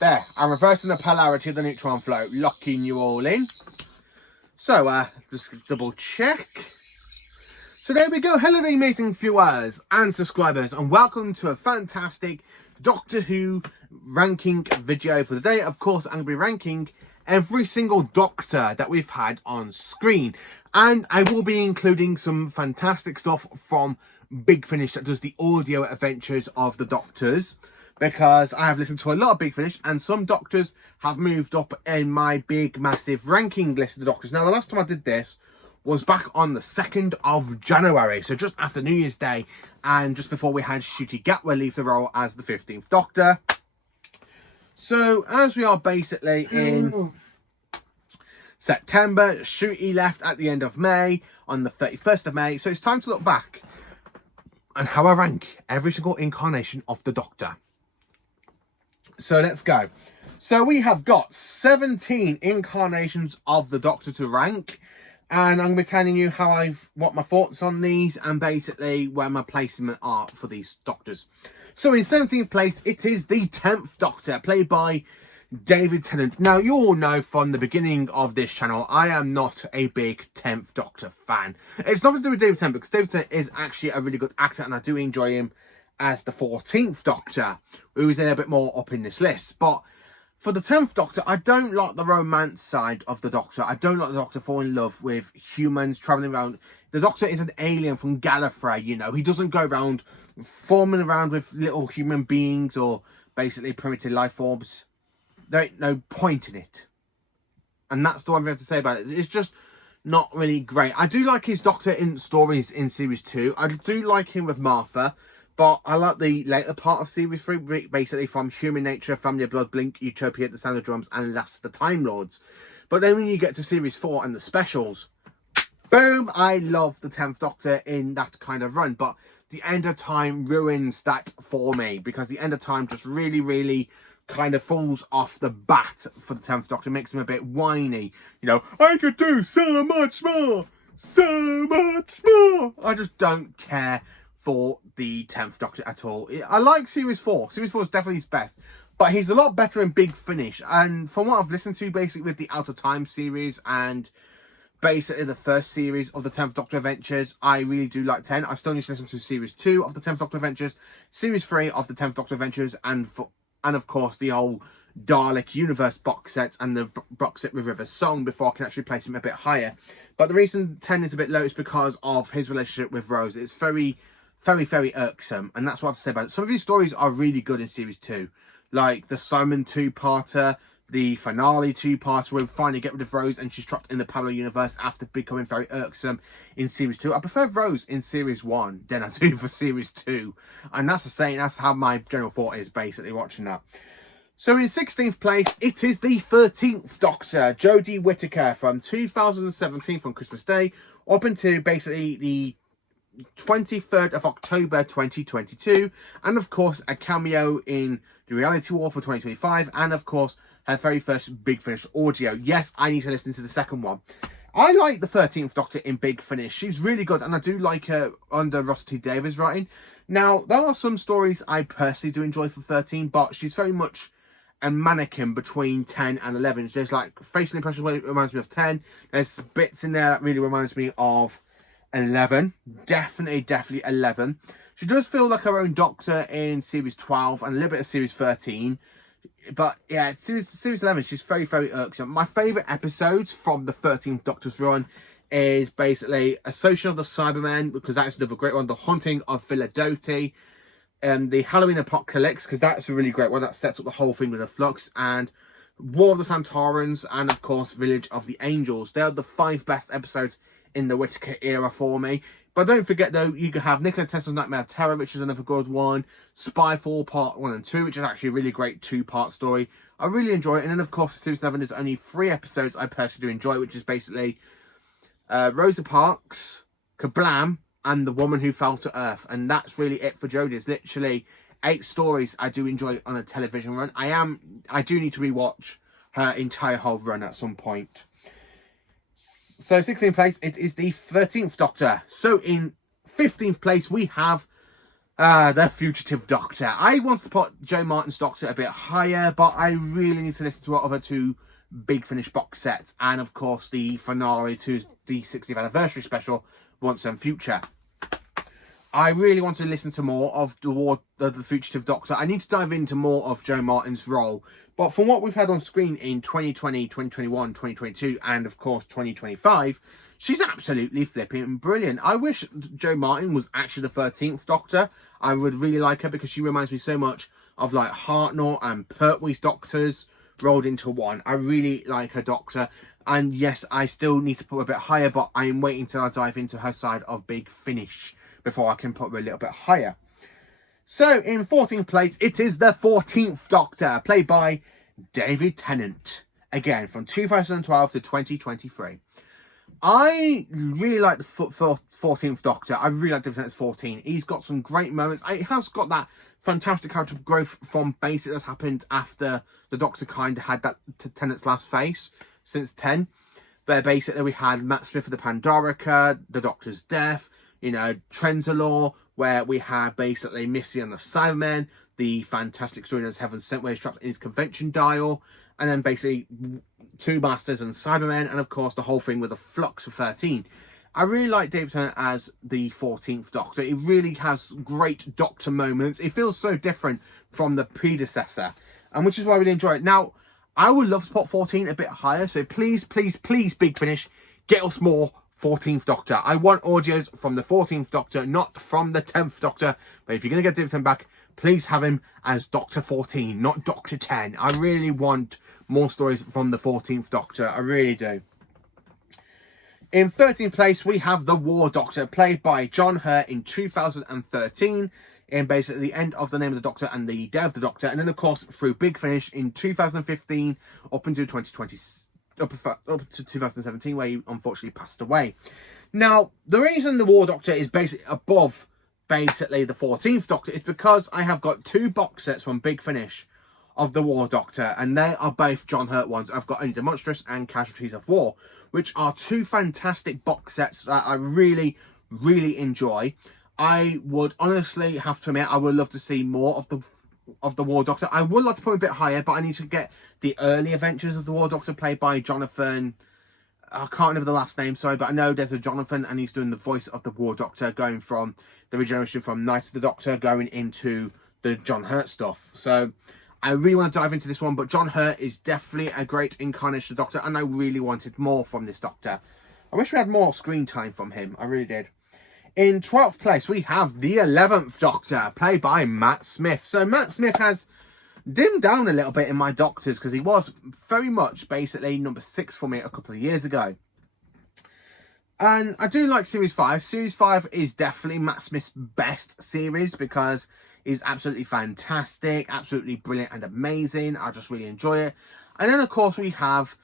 There, I'm reversing the polarity of the neutron flow, locking you all in. So, just double check. So there we go. Hello, amazing viewers and subscribers, and welcome to a fantastic Doctor Who ranking video for the day. Of course, I'm going to be ranking every single Doctor that we've had on screen, and I will be including some fantastic stuff from Big Finish that does the audio adventures of the Doctors, because I have listened to a lot of Big Finish and some Doctors have moved up in my big massive ranking list of the Doctors. Now, the last time I did this was back on the 2nd of January, so just after New Year's Day and just before we had Ncuti Gatwa leave the role as the 15th Doctor. So as we are basically in September, Ncuti left at the end of May, on the 31st of May, so it's time to look back and how I rank every single incarnation of the Doctor. So let's go. So we have got 17 incarnations of the Doctor to rank, and I'm going to be telling you what my thoughts on these and basically where my placement are for these Doctors. So in 17th place, it is the 10th Doctor, played by David Tennant. Now, you all know from the beginning of this channel, I am not a big 10th Doctor fan. It's nothing to do with David Tennant, because David Tennant is actually a really good actor, and I do enjoy him as the 14th Doctor, who is a little bit more up in this list. But for the 10th Doctor, I don't like the romance side of the Doctor. I don't like the Doctor falling in love with humans travelling around. The Doctor is an alien from Gallifrey, you know. He doesn't go around forming around with little human beings or basically primitive life forms. There ain't no point in it. And that's the one thing I have to say about it. It's just not really great. I do like his Doctor in stories in Series 2. I do like him with Martha. But I like the later part of Series 3, basically from Human Nature, Family of Blood, Blink, Utopia, The Sound of Drums, and Last of the Time Lords. But then when you get to Series 4 and the specials, boom, I love the 10th Doctor in that kind of run. But the End of Time ruins that for me, because the End of Time just really, really kind of falls off the bat for the 10th Doctor. It makes him a bit whiny. You know, I could do so much more, so much more. I just don't care for the 10th Doctor at all. I like Series 4. Series 4 is definitely his best, but he's a lot better in Big Finish. And from what I've listened to, basically with the Out of Time series and basically the first series of the 10th Doctor Adventures, I really do like 10. I still need to listen to Series 2 of the 10th Doctor Adventures, Series 3 of the 10th Doctor Adventures, and of course the old Dalek Universe box sets and the box set with River Song before I can actually place him a bit higher. But the reason 10 is a bit low is because of his relationship with Rose. It's very irksome, and that's what I have to say about it. Some of these stories are really good in Series 2, like the Simon 2-parter, the finale 2-parter, where we finally get rid of Rose and she's trapped in the parallel universe after becoming very irksome in Series 2. I prefer Rose in Series 1 than I do for Series 2, and that's the saying. That's how my general thought is basically watching that. So in 16th place, it is the 13th Doctor, Jodie Whittaker, from 2017, from Christmas Day up until basically the 23rd of October 2022, and of course a cameo in the Reality War for 2025, and of course her very first Big Finish audio. Yes, I need to listen to the second one. I like the 13th Doctor in Big Finish. She's really good, and I do like her under Russell T Davies writing. Now, there are some stories I personally do enjoy for 13, but she's very much a mannequin between 10 and 11. There's like facial impressions where it reminds me of 10. There's bits in there that really reminds me of 11. Definitely 11. She does feel like her own Doctor in Series 12 and a little bit of Series 13. But yeah, Series 11, she's very irksome. My favourite episodes from the 13th Doctor's run is basically Association of the Cybermen, because that's another great one. The Haunting of Villa Doty. The Halloween Apocalypse, because that's a really great one. That sets up the whole thing with the Flux. And War of the Santorans, and of course Village of the Angels. They're the 5 best episodes in the Whittaker era for me. But don't forget though, you can have Nikola Tesla's Nightmare of Terror, which is another good one. Spyfall Part 1 and 2, which is actually a really great 2-part story. I really enjoy it. And then of course Series 11 is only 3 episodes I personally do enjoy, which is basically Rosa Parks, Kablam, and The Woman Who Fell to Earth. And that's really it for Jodie. It's literally 8 stories I do enjoy on a television run. I do need to rewatch her entire whole run at some point. So 16th place, it is the 13th Doctor. So in 15th place, we have The Fugitive Doctor. I want to put Jo Martin's Doctor a bit higher, but I really need to listen to our other two Big Finish box sets, and of course the finale to the 60th anniversary special, Once and Future. I really want to listen to more of the Fugitive Doctor. I need to dive into more of Jo Martin's role. But from what we've had on screen in 2020, 2021, 2022, and of course 2025, she's absolutely flipping brilliant. I wish Jo Martin was actually the 13th Doctor. I would really like her because she reminds me so much of like Hartnell and Pertwee's Doctors rolled into one. I really like her Doctor. And yes, I still need to put her a bit higher, but I am waiting till I dive into her side of Big Finish before I can put her a little bit higher. So in 14th place, it is the 14th Doctor, played by David Tennant. Again, from 2012 to 2023. I really like the 14th Doctor. I really like David Tennant's 14. He's got some great moments. It has got that fantastic character growth from basic that's happened after the Doctor kind of had that Tennant's last face since 10. Where basically we had Matt Smith of the Pandorica, the Doctor's death, you know, Trenzalore, where we had basically Missy and the Cybermen, the fantastic story known as Heaven Sent, where he's trapped in his convention dial, and then basically Two Masters and Cybermen, and of course the whole thing with the Flux of 13. I really like David Tennant as the 14th Doctor. He really has great Doctor moments. It feels so different from the predecessor, and which is why I really enjoy it. Now, I would love to put 14 a bit higher, so please, please, please, Big Finish, get us more 14th Doctor. I want audios from the 14th Doctor, not from the 10th Doctor. But if you're going to get David Tennant back, please have him as Doctor 14, not Doctor 10. I really want more stories from the 14th Doctor. I really do. In 13th place, we have the War Doctor, played by John Hurt in 2013. In basically the end of The Name of the Doctor and the Day of the Doctor. And then, of course, through Big Finish in 2015 up until 2020. Up to 2017, where he unfortunately passed away. Now, the reason the War Doctor is basically above basically the 14th Doctor is because I have got two box sets from Big Finish of the War Doctor, and they are both John Hurt ones. I've got Only the Monstrous and Casualties of War, which are two fantastic box sets that I really, really enjoy. I would honestly have to admit, I would love to see more of the War Doctor. I would like to put him a bit higher, but I need to get the early adventures of the War Doctor, played by Jonathan. I can't remember the last name, sorry, but I know there's a Jonathan, and he's doing the voice of the War Doctor, going from the regeneration from Night of the Doctor going into the John Hurt stuff. So I really want to dive into this one, but John Hurt is definitely a great incarnation of the Doctor, and I really wanted more from this Doctor. I wish we had more screen time from him. I really did. In 12th place, we have the 11th Doctor, played by Matt Smith. So Matt Smith has dimmed down a little bit in my Doctors, because he was very much basically number 6 for me a couple of years ago. And I do like Series 5. Series 5 is definitely Matt Smith's best series, because he's absolutely fantastic, absolutely brilliant and amazing. I just really enjoy it. And then, of course, we have...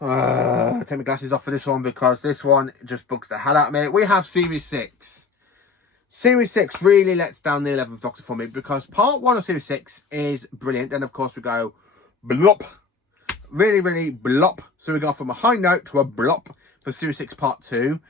take my glasses off for this one, because this one just bugs the hell out of me. We have Series 6. Series 6 really lets down the 11th Doctor for me, because part 1 of Series 6 is brilliant. And of course we go blop. Really, really blop. So we go from a high note to a blop for Series 6 part 2.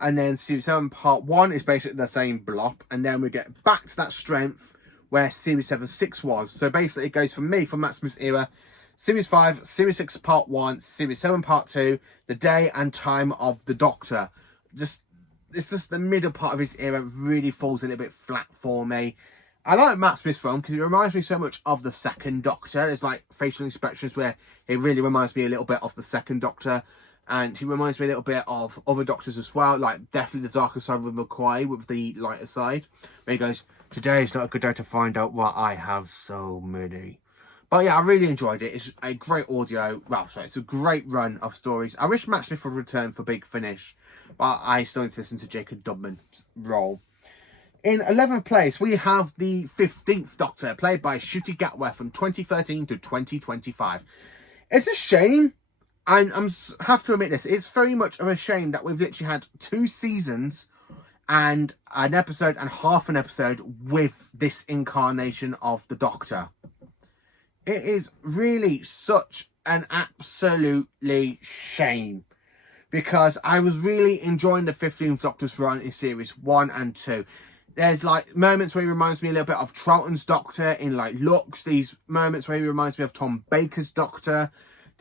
And then Series 7 part 1 is basically the same blop. And then we get back to that strength where Series 7 6 was. So basically it goes from Matt Smith's era, Series 5, Series 6 part 1, Series 7 part 2, the day and time of the Doctor. It's just the middle part of his era really falls a little bit flat for me. I like Matt Smith's run because it reminds me so much of the second Doctor. There's like facial expressions where it really reminds me a little bit of the second Doctor. And he reminds me a little bit of other Doctors as well. Like definitely the darker side with McCoy with the lighter side. Where he goes, today is not a good day to find out what I have so many. But yeah, I really enjoyed it. It's a great audio. Well, sorry, it's a great run of stories. I wish Matt Smith would return for Big Finish. But I still need to listen to Jacob Dubman's role. In 11th place, we have the 15th Doctor, played by Ncuti Gatwa from 2013 to 2025. It's a shame, and I have to admit this, it's very much of a shame that we've literally had 2 seasons and an episode and half an episode with this incarnation of the Doctor. It is really such an absolutely shame. Because I was really enjoying the 15th Doctor's run in Series 1 and 2. There's like moments where he reminds me a little bit of Troughton's Doctor in like looks. These moments where he reminds me of Tom Baker's Doctor.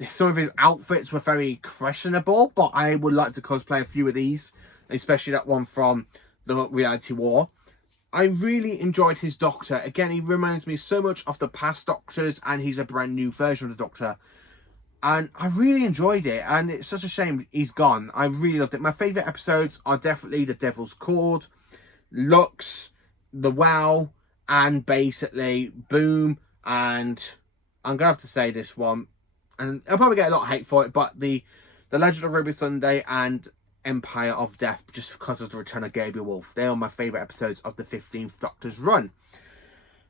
Some of his outfits were very questionable, but I would like to cosplay a few of these, especially that one from the Reality War. I really enjoyed his Doctor. Again, he reminds me so much of the past Doctors, and he's a brand new version of the Doctor. And I really enjoyed it, and it's such a shame he's gone. I really loved it. My favourite episodes are definitely The Devil's Cord, Lux, The Well, and basically Boom, and I'm going to have to say this one, and I'll probably get a lot of hate for it, but the Legend of Ruby Sunday and Empire of Death, just because of the return of Gabriel Wolf. They are my favourite episodes of the 15th Doctor's run.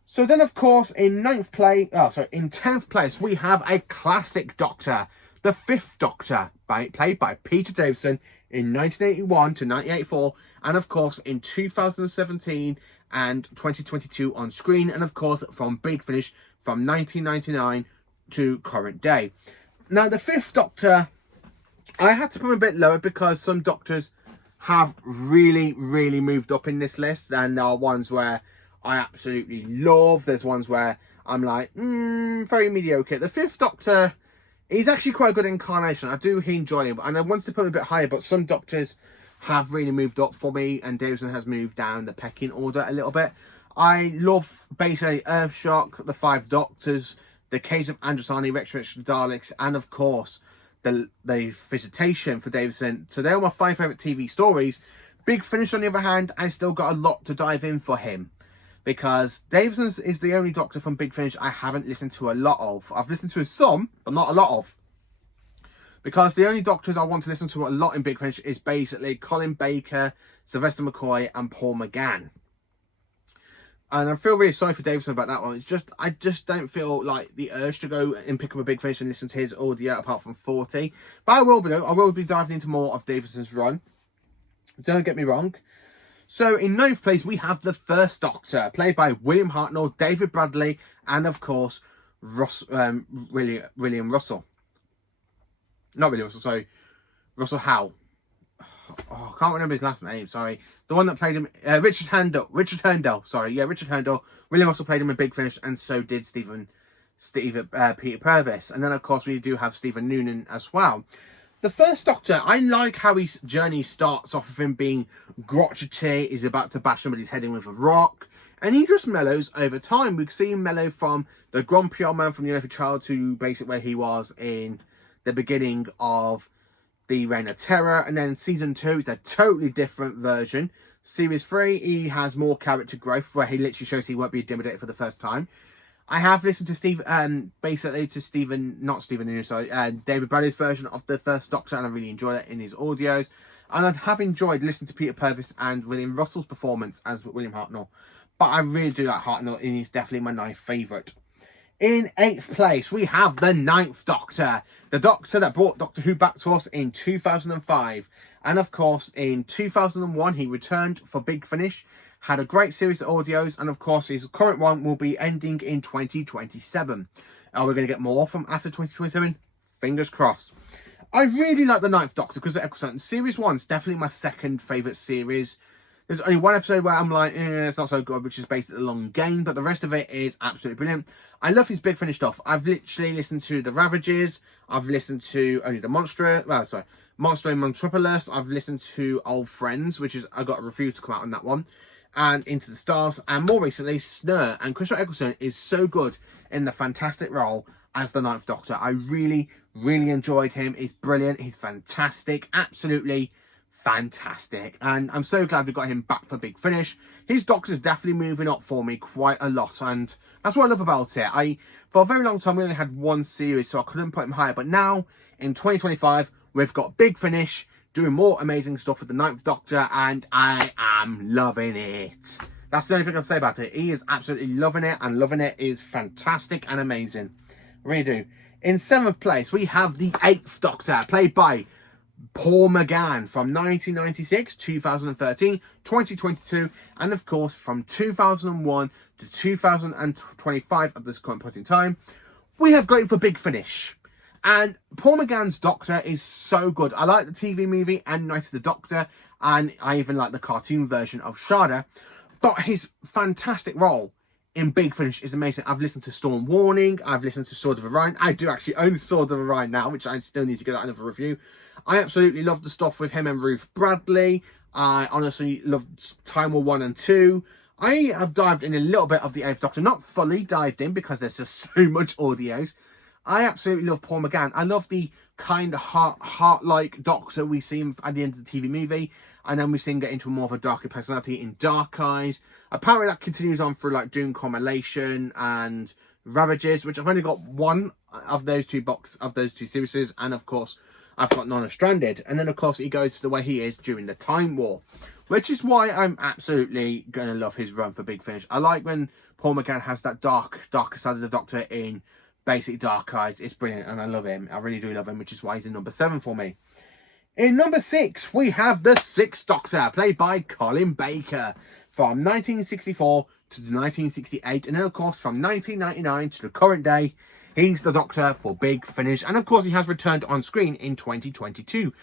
So then, of course, in 10th place, we have a classic Doctor, the 5th Doctor, played by Peter Davison in 1981 to 1984, and of course in 2017 and 2022 on screen, and of course from Big Finish from 1999 to current day. Now, the 5th Doctor, I had to put him a bit lower because some Doctors have really moved up in this list, and there are ones where I absolutely love. There's ones where I'm like, very mediocre. The 5th Doctor, he's actually quite a good incarnation. I do enjoy him, and I wanted to put him a bit higher, but some Doctors have really moved up for me, and Davison has moved down the pecking order a little bit. I love basically Earthshock, the 5 Doctors, the Case of Androsani, Resurrection of Daleks, and of course the Visitation for Davison. So they're my 5 favourite TV stories. Big Finish, on the other hand, I still got a lot to dive in for him, because Davison is the only Doctor from Big Finish I haven't listened to a lot of. I've listened to some, but not a lot of. Because the only Doctors I want to listen to a lot in Big Finish is basically Colin Baker, Sylvester McCoy, and Paul McGann. And I feel really sorry for Davison about that one. It's just, I just don't feel like the urge to go and pick up a Big Finish and listen to his audio apart from 40. But I will be diving into more of Davison's run. Don't get me wrong. So in 9th place, we have the 1st Doctor, played by William Hartnell, David Bradley, and of course, William Russell. Not William Russell, sorry, Russell Howe. Oh, I can't remember his last name, sorry. The one that played him, Richard Herndon, sorry. Yeah, Richard Herndon. William Russell played him in Big Finish, and so did Peter Purvis. And then, of course, we do have Stephen Noonan as well. The 1st Doctor, I like how his journey starts off with him being crotchety, he's about to bash somebody's head in with a rock, and he just mellows over time. We see him mellow from the grumpy old man from the Earthly Child to basically where he was in the beginning of the Reign of Terror, and then season 2 is a totally different version. Series 3, he has more character growth, where he literally shows he won't be intimidated for the first time. I have listened to David Bradley's version of the 1st Doctor, and I really enjoyed it in his audios. And I have enjoyed listening to Peter Purvis and William Russell's performance as William Hartnell. But I really do like Hartnell, and he's definitely my 9th favourite. In 8th place, we have the 9th Doctor. The Doctor that brought Doctor Who back to us in 2005. And of course, in 2001, he returned for Big Finish. Had a great series of audios. And of course, his current one will be ending in 2027. Are we going to get more from after 2027? Fingers crossed. I really like the 9th Doctor because of excellent. Series 1 is definitely my 2nd favourite series. There's only one episode where I'm like, it's not so good, which is basically The Long Game, but the rest of it is absolutely brilliant. I love his Big Finish stuff. I've literally listened to The Ravages. I've listened to only the Monster in Montropolis. I've listened to Old Friends, which is, I got a review to come out on that one, and Into the Stars, and more recently, Snur. And Christopher Eccleston is so good in the fantastic role as the 9th Doctor. I really enjoyed him. He's brilliant. He's fantastic. Absolutely fantastic, and I'm so glad we got him back for Big Finish. His Doctor's definitely moving up for me quite a lot, and that's what I love about it. For a very long time, we only had one series, so I couldn't put him higher, but now, in 2025, we've got Big Finish doing more amazing stuff with the 9th Doctor, and I am loving it. That's the only thing I'll say about it. He is absolutely loving it, and loving it is fantastic and amazing. I really do. In 7th place, we have the 8th Doctor, played by Paul McGann from 1996, 2013, 2022, and of course from 2001 to 2025 at this current point in time. We have got him for Big Finish. And Paul McGann's Doctor is so good. I like the TV movie and Night of the Doctor, and I even like the cartoon version of Shada. But his fantastic role in Big Finish is amazing. I've listened to Storm Warning. I've listened to Sword of Orion. I do actually own Sword of Orion now, which I still need to get out another review. I absolutely love the stuff with him and Ruth Bradley. I honestly love Time War 1 and 2. I have dived in a little bit of the 8th Doctor. Not fully dived in because there's just so much audios. I absolutely love Paul McGann. I love the kind of heart-like Doctor we see him at the end of the TV movie. And then we see him get into more of a darker personality in Dark Eyes. Apparently that continues on through like Doom Culmination and Ravages, which I've only got one of those two series. And of course, I've got Nonna Stranded. And then of course, he goes the way he is during the Time War, which is why I'm absolutely going to love his run for Big Finish. I like when Paul McGann has that darker side of the Doctor in basic Dark Eyes. It's brilliant and I love him. I really do love him, which is why he's in number 7 for me. In number 6, we have the 6th Doctor, played by Colin Baker, from 1964 to 1968, and then of course from 1999 to the current day, he's the Doctor for Big Finish, and of course he has returned on screen in 2022.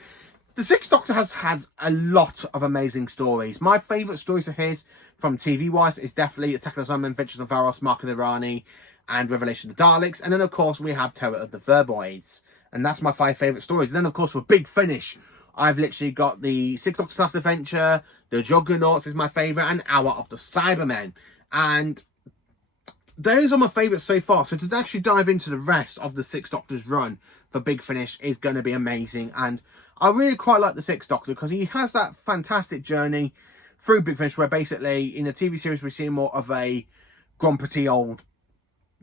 The 6th Doctor has had a lot of amazing stories. My favourite stories of his, from TV-wise, is definitely Attack of the Cybermen, Adventures of Varos, Mark of the Rani, and Revelation of the Daleks, and then of course we have Terror of the Verboids. And that's my 5 favourite stories. And then, of course, for Big Finish, I've literally got the 6th Doctor's Last Adventure, The Juggernauts is my favourite, and Hour of the Cybermen. And those are my favourites so far. So to actually dive into the rest of the 6th Doctor's run for Big Finish is going to be amazing. And I really quite like the 6th Doctor because he has that fantastic journey through Big Finish where basically in the TV series we see more of a grumpy old,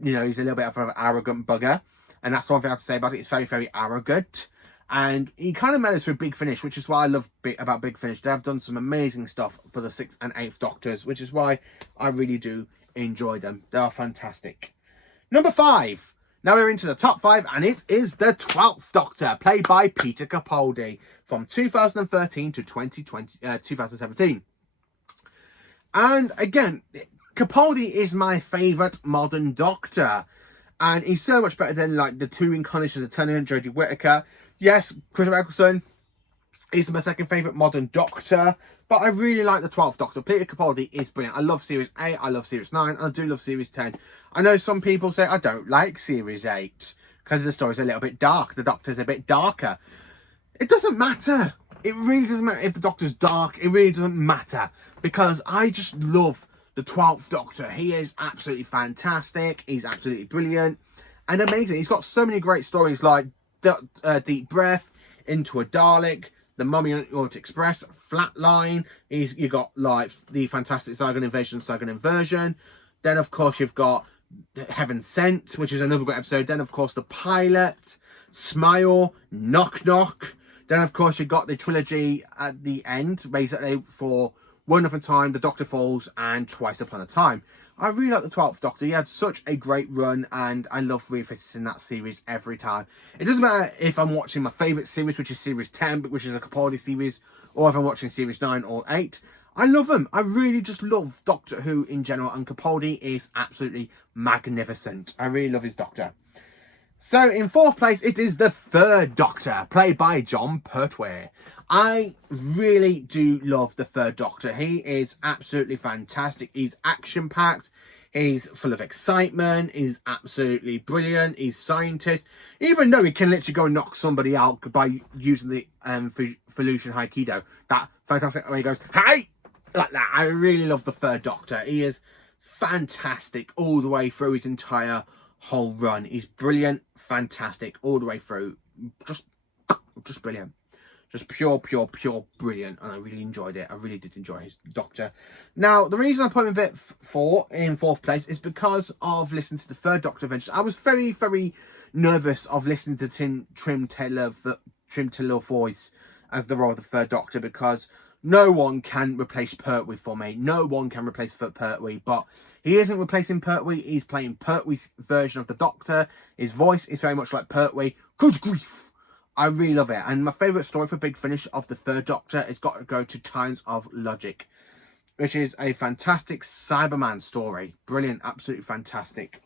you know, he's a little bit of an arrogant bugger. And that's one thing I have to say about it. It's very, very arrogant. And he kind of mellows through Big Finish, which is why I love about Big Finish. They have done some amazing stuff for the 6th and 8th Doctors, which is why I really do enjoy them. They are fantastic. Number 5. Now we're into the top 5, and it is the 12th Doctor, played by Peter Capaldi, from 2013 to 2017. And again, Capaldi is my favourite modern Doctor. And he's so much better than like the 2 incarnations of Tennant and Jodie Whittaker. Yes, Christopher Eccleston is my 2nd favourite modern Doctor. But I really like the 12th Doctor. Peter Capaldi is brilliant. I love Series 8, I love Series 9, and I do love Series 10. I know some people say I don't like Series 8 because the story's a little bit dark. The Doctor's a bit darker. It doesn't matter. It really doesn't matter if the Doctor's dark. It really doesn't matter. Because I just love the 12th Doctor. He is absolutely fantastic. He's absolutely brilliant and amazing. He's got so many great stories like Deep Breath, Into a Dalek, The Mummy on the Orient Express, Flatline. You got like the fantastic Zygon Invasion, Zygon Inversion. Then of course you've got Heaven Sent, which is another great episode. Then of course The Pilot, Smile, Knock Knock. Then of course you've got the trilogy at the end, basically for One Upon a Time, The Doctor Falls, and Twice Upon a Time. I really like the 12th Doctor. He had such a great run, and I love revisiting that series every time. It doesn't matter if I'm watching my favourite series, which is Series 10, which is a Capaldi series, or if I'm watching Series 9 or 8. I love them. I really just love Doctor Who in general, and Capaldi is absolutely magnificent. I really love his Doctor. So in 4th place, it is the 3rd Doctor, played by Jon Pertwee. I really do love the 3rd Doctor. He is absolutely fantastic. He's action-packed. He's full of excitement. He's absolutely brilliant. He's scientist. Even though he can literally go and knock somebody out by using the Felucian Haikido. That fantastic way he goes, hey! Like that. I really love the 3rd Doctor. He is fantastic all the way through his entire whole run. He's brilliant, fantastic all the way through. Just brilliant. Just pure brilliant. And I really enjoyed it. I really did enjoy his Doctor. Now, the reason I put him a bit in 4th place is because of listening to the 3rd Doctor Adventures. I was very, very nervous of listening to Trim Taylor voice as the role of the 3rd Doctor, because no one can replace Pertwee for me. No one can replace Pertwee, but he isn't replacing Pertwee. He's playing Pertwee's version of the Doctor. His voice is very much like Pertwee. Good grief. I really love it. And my favourite story for Big Finish of the 3rd Doctor has got to go to Times of Logic, which is a fantastic Cyberman story. Brilliant. Absolutely fantastic.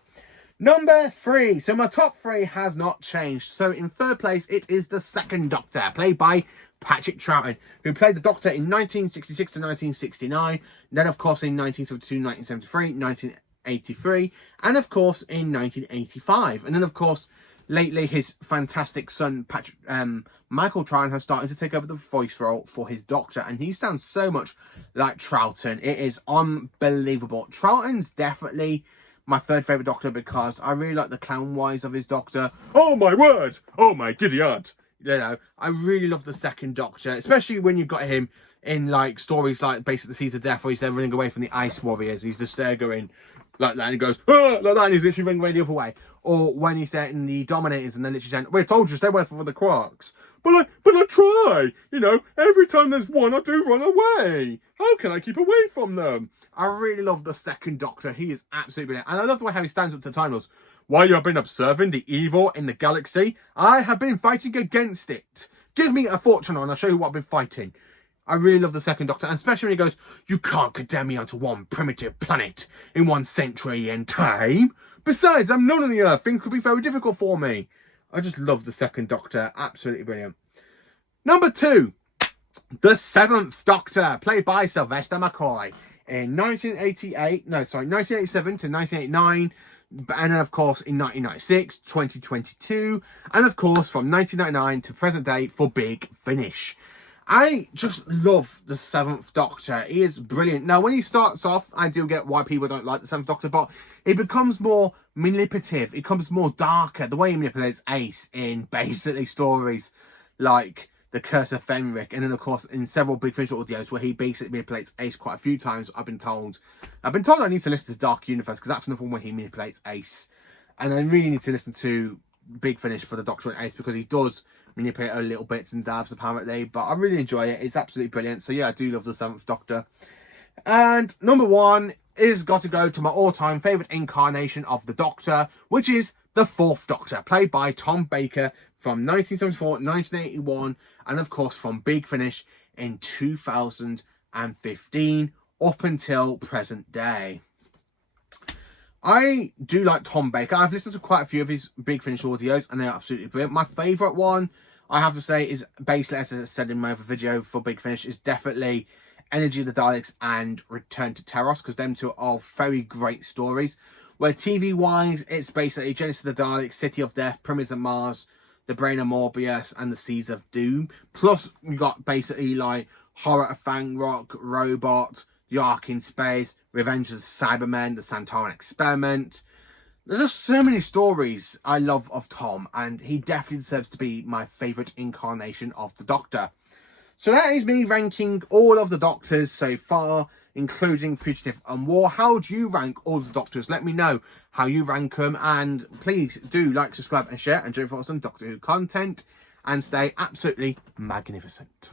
Number 3. So my top 3 has not changed. So in 3rd place, it is the 2nd Doctor, played by Patrick Troughton, who played the Doctor in 1966 to 1969, then of course in 1972, 1973, 1983, and of course in 1985. And then of course lately his fantastic son Patrick Michael Troughton has started to take over the voice role for his Doctor, and he sounds so much like Troughton. It is unbelievable. Troughton's definitely my third favourite Doctor because I really like the clown wise of his Doctor. Oh my word! Oh my giddy aunt! You know, I really love the second Doctor, especially when you've got him in like stories like basically the Seas of Death, where he's then running away from the Ice Warriors. He's just there going like that, and he goes ah! Like that, and he's literally running away the other way. Or when he's there in the Dominators, and then literally saying, "We told you, stay away from the Quarks." But I try. You know, every time there's one, I do run away. How can I keep away from them? I really love the second Doctor. He is absolutely brilliant, and I love the way how he stands up to the Time Lords. While you have been observing the evil in the galaxy, I have been fighting against it. Give me a fortune and I'll show you what I've been fighting. I really love the second Doctor, and especially when he goes, "You can't condemn me onto one primitive planet in 1 century in time. Besides, I'm known on the Earth. Things could be very difficult for me." I just love the second Doctor. Absolutely brilliant. Number 2, the seventh Doctor, played by Sylvester McCoy in 1987 to 1989. And then, of course, in 1996, 2022, and of course, from 1999 to present day for Big Finish. I just love the seventh Doctor. He is brilliant. Now, when he starts off, I do get why people don't like the seventh Doctor, but it becomes more manipulative. It becomes more darker. The way he manipulates Ace in basically stories like The Curse of Fenric, and then of course in several Big Finish audios where he basically manipulates Ace quite a few times. I've been told I need to listen to Dark Universe, because that's another one where he manipulates Ace, and I really need to listen to Big Finish for the Doctor and Ace, because he does manipulate a little bits and dabs apparently, but I really enjoy it. It's absolutely brilliant. So yeah, I do love the seventh Doctor. And number 1 is got to go to my all-time favourite incarnation of the Doctor, which is the fourth Doctor, played by Tom Baker from 1974, 1981, and of course from Big Finish in 2015 up until present day. I do like Tom Baker. I've listened to quite a few of his Big Finish audios, and they're absolutely brilliant. My favourite one, I have to say, is basically, as I said in my other video for Big Finish, is definitely Energy of the Daleks and Return to Teros, because them two are very great stories. Where TV-wise, it's basically Genesis of the Daleks, City of Death, Premise of Mars, The Brain of Morbius, and The Seeds of Doom. Plus, you got basically like Horror of Fang Rock, Robot, The Ark in Space, Revenge of the Cybermen, The Santoran Experiment. There's just so many stories I love of Tom, and he definitely deserves to be my favourite incarnation of the Doctor. So that is me ranking all of the Doctors so far, including Fugitive and War. How do you rank all the Doctors? Let me know how you rank them, and please do like, subscribe and share, and join for some Doctor Who content, and stay absolutely magnificent.